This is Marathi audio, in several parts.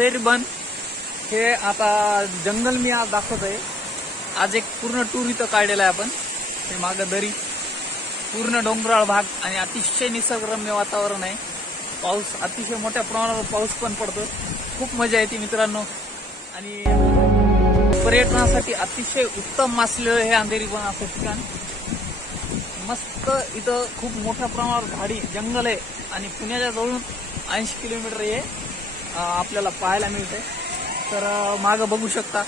अंधेरी बन हे आता जंगल मी आज दाखवत आहे। आज एक पूर्ण टूर इथं काढलेला आहे आपण। हे मागं दरी, पूर्ण डोंगराळ भाग आणि अतिशय निसर्गरम्य वातावरण आहे। पाऊस अतिशय मोठ्या प्रमाणावर पाऊस पण पडतो, खूप मजा येते मित्रांनो। आणि पर्यटनासाठी अतिशय उत्तम असलेलं हे अंधेरी बन असं ठिकाण। मस्त इथं खूप मोठ्या प्रमाणावर झाडी जंगल आहे आणि पुण्याच्या जवळून 80 किलोमीटर हे आपल्याला पाहायला मिळते। तर मागं बघू शकता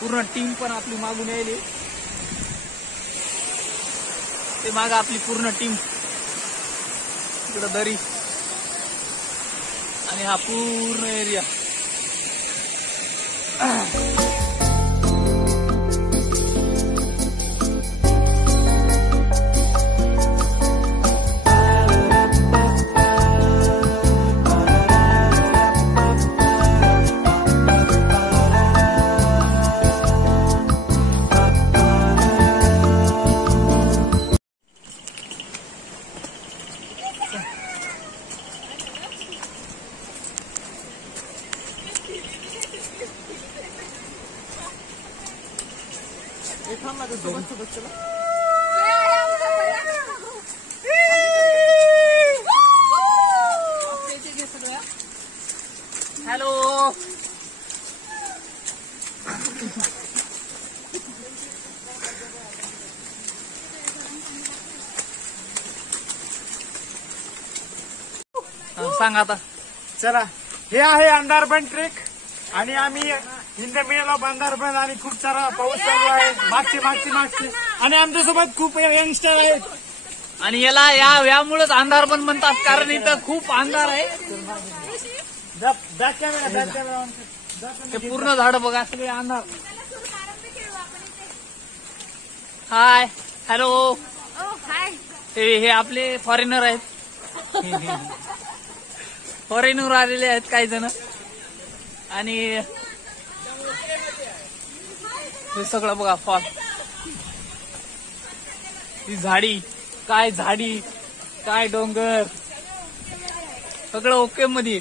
पूर्ण टीम पण आपली मागून यायली, ते मागं आपली पूर्ण टीम, इकडं दरी आणि हा पूर्ण एरिया। हेलो सांग आता। चला, हे आहे अंधारबन ट्रेक आणि आम्ही in the middle of Andharban आणि खूप सारा पाऊस चालू आहे मागची आणि आमच्यासोबत खूप यंगस्टर आहेत आणि यामुळेच अंधारबन म्हणतात, कारण इथं खूप अंधार आहे। ते पूर्ण झाड बघा, सगळे अंधार। हाय, हॅलो, हे आपले फॉरेनर आहेत, फॉरेनर आलेले आहेत काही जण। आणि हे सगळं बघा फॉल, ही झाडी, काय झाडी, काय डोंगर, सगळं ओके मध्ये।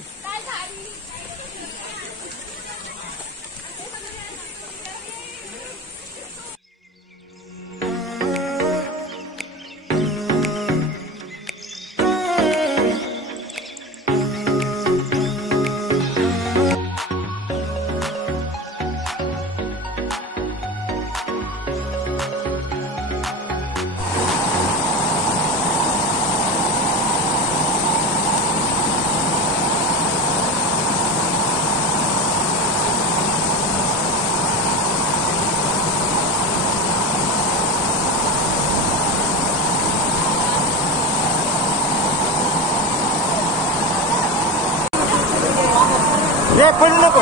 हे पण नको,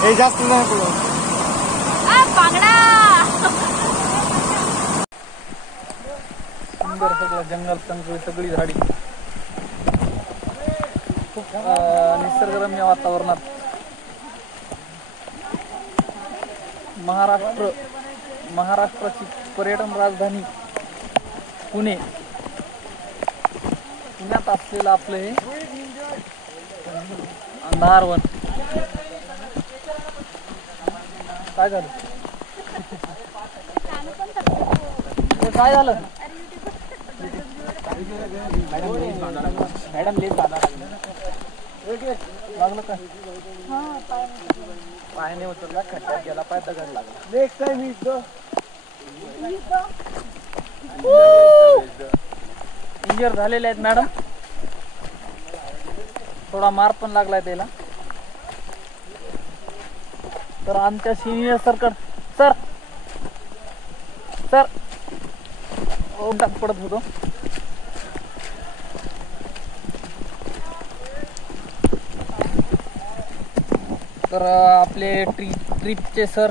हे जास्त नाही पडलं। सुंदर सगळं जंगल, सगळी झाडी, खूप निसर्गरम्य वातावरणात। महाराष्ट्राची पर्यटन राजधानी पुणे, पुण्यात असलेलं आपलं हे अंधारवन। काय झालं, काय झालं मॅडम, लेट लागलं का? पाय नाही उतरला, खड्ड्यात गेला, पाय दगड लागला। नेक्स्ट टाइम इंजर झालेले आहेत मॅडम, थोडा मार पण लागलाय त्याला। तर आमच्या सिनियर सर पडत होतो। तर आपले ट्रिपचे सर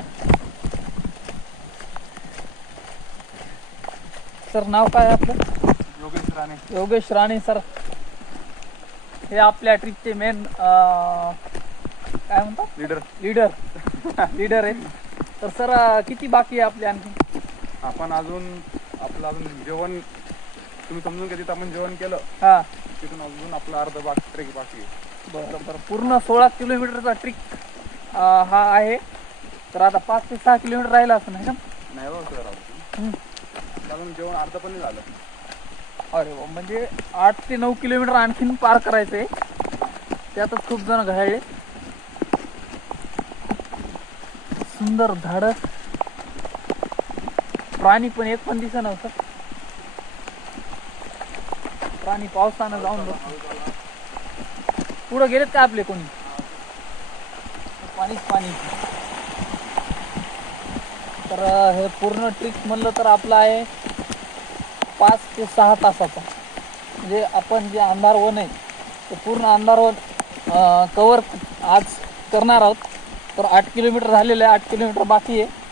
नाव काय आपलं? योगेश राणे सर, हे आपल्या ट्रिपचे मेन काय म्हणतात लीडर आहेत। तर सर किती बाकी आहे आपले आणखी? आपण अजून आपलं अजून जेवण तुम्ही समजून घ्या, तिथं आपण जेवण केलं हा तिथून अजून आपलं अर्ध बाग ट्रेक बाकी आहे. बरं बरं. पूर्ण 16 किलोमीटरचा ट्रिक हा आहे. तर आता 5 ते 6 किलोमीटर राहिला असं नाही ना? नाही हो सर, अजून जेवण अर्ध पण नाही झालं. अरे वा, म्हणजे 8 ते 9 किलोमीटर आणखीन पार करायचंय. त्यातच खूप जण घायले. सुंदर झाड, प्राणी पण एक पण दिसत नव्हतं. प्राणी पावसानं जाऊन पुढे गेलेत का आपले कोणी? पाणीच पाणी. तर हे पूर्ण ट्रिक म्हणलं तर आपलं आहे 5 ते 6 तासाचा. म्हणजे आपण जे अंधारवन आहे ते पूर्ण अंधारवन कव्हर आज करणार आहोत. तर 8 किलोमीटर झालेलं आहे, 8 किलोमीटर बाकी आहे.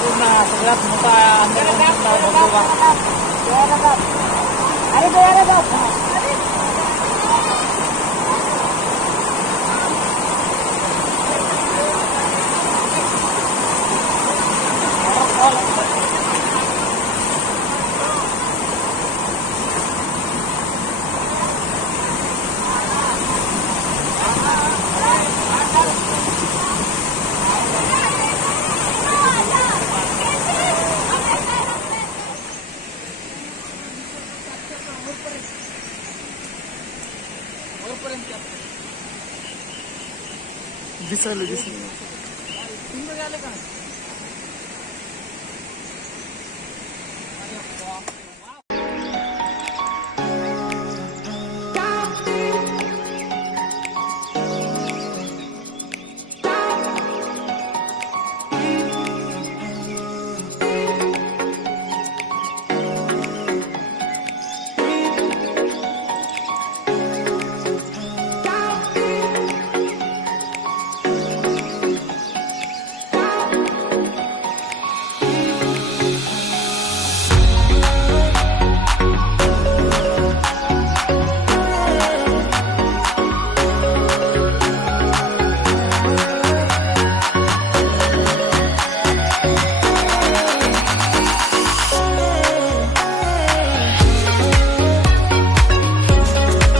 पूर्ण सगळ्यात मोठा दिसायला तुम्ही आले का?